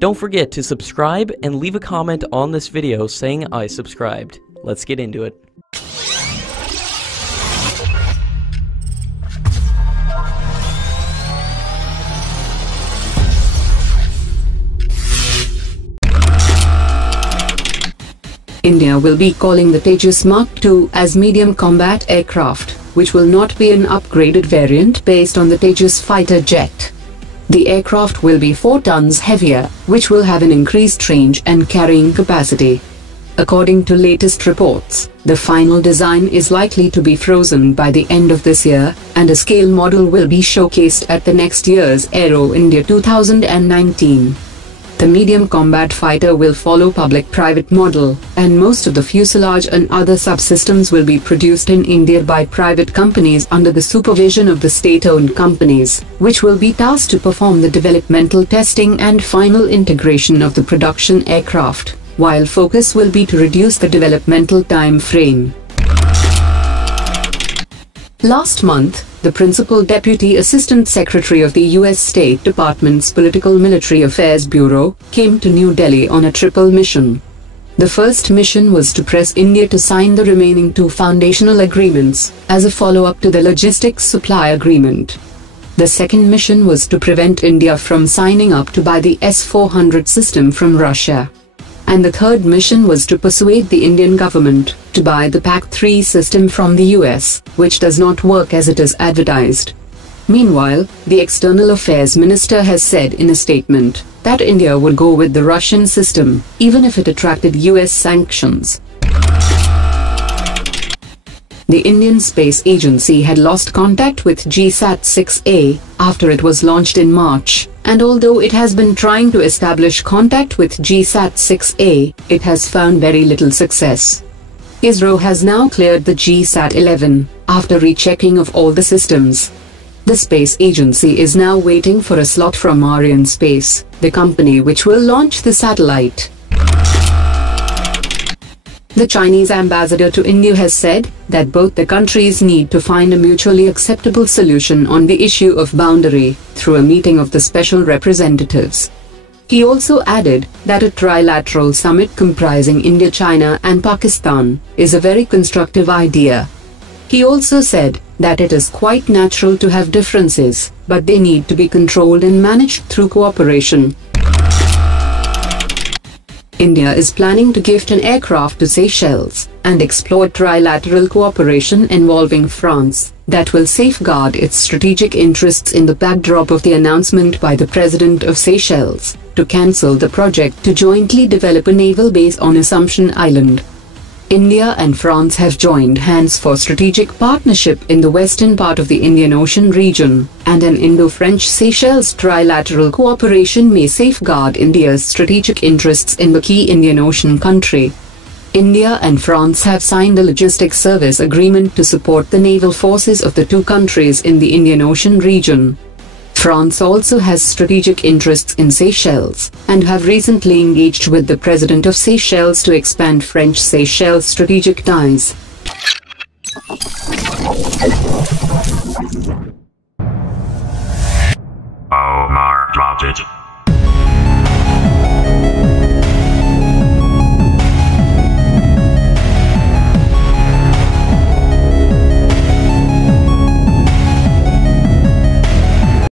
Don't forget to subscribe and leave a comment on this video saying I subscribed. Let's get into it. India will be calling the Tejas MK2 as medium combat aircraft, which will not be an upgraded variant based on the Tejas fighter jet. The aircraft will be 4 tons heavier, which will have an increased range and carrying capacity. According to latest reports, the final design is likely to be frozen by the end of this year, and a scale model will be showcased at the next year's Aero India 2019. The medium combat fighter will follow public-private model, and most of the fuselage and other subsystems will be produced in India by private companies under the supervision of the state-owned companies, which will be tasked to perform the developmental testing and final integration of the production aircraft, while focus will be to reduce the developmental time frame. Last month, the Principal Deputy Assistant Secretary of the U.S. State Department's Political Military Affairs Bureau came to New Delhi on a triple mission. The first mission was to press India to sign the remaining 2 foundational agreements, as a follow-up to the logistics supply agreement. The second mission was to prevent India from signing up to buy the S-400 system from Russia. And the third mission was to persuade the Indian government to buy the PAC-3 system from the US, which does not work as it is advertised. Meanwhile, the External Affairs Minister has said in a statement that India would go with the Russian system, even if it attracted US sanctions. The Indian Space Agency had lost contact with GSAT-6A after it was launched in March, and although it has been trying to establish contact with GSAT-6A, it has found very little success. ISRO has now cleared the GSAT-11 after rechecking of all the systems. The space agency is now waiting for a slot from Arianespace, the company which will launch the satellite. The Chinese ambassador to India has said that both the countries need to find a mutually acceptable solution on the issue of boundary through a meeting of the special representatives. He also added that a trilateral summit comprising India, China and Pakistan is a very constructive idea. He also said that it is quite natural to have differences, but they need to be controlled and managed through cooperation. India is planning to gift an aircraft to Seychelles and explore trilateral cooperation involving France that will safeguard its strategic interests in the backdrop of the announcement by the President of Seychelles to cancel the project to jointly develop a naval base on Assumption Island. India and France have joined hands for strategic partnership in the western part of the Indian Ocean region, and an Indo-French-Seychelles trilateral cooperation may safeguard India's strategic interests in the key Indian Ocean country. India and France have signed a logistics service agreement to support the naval forces of the 2 countries in the Indian Ocean region. France also has strategic interests in Seychelles, and have recently engaged with the President of Seychelles to expand French-Seychelles strategic ties. Omar dropped it.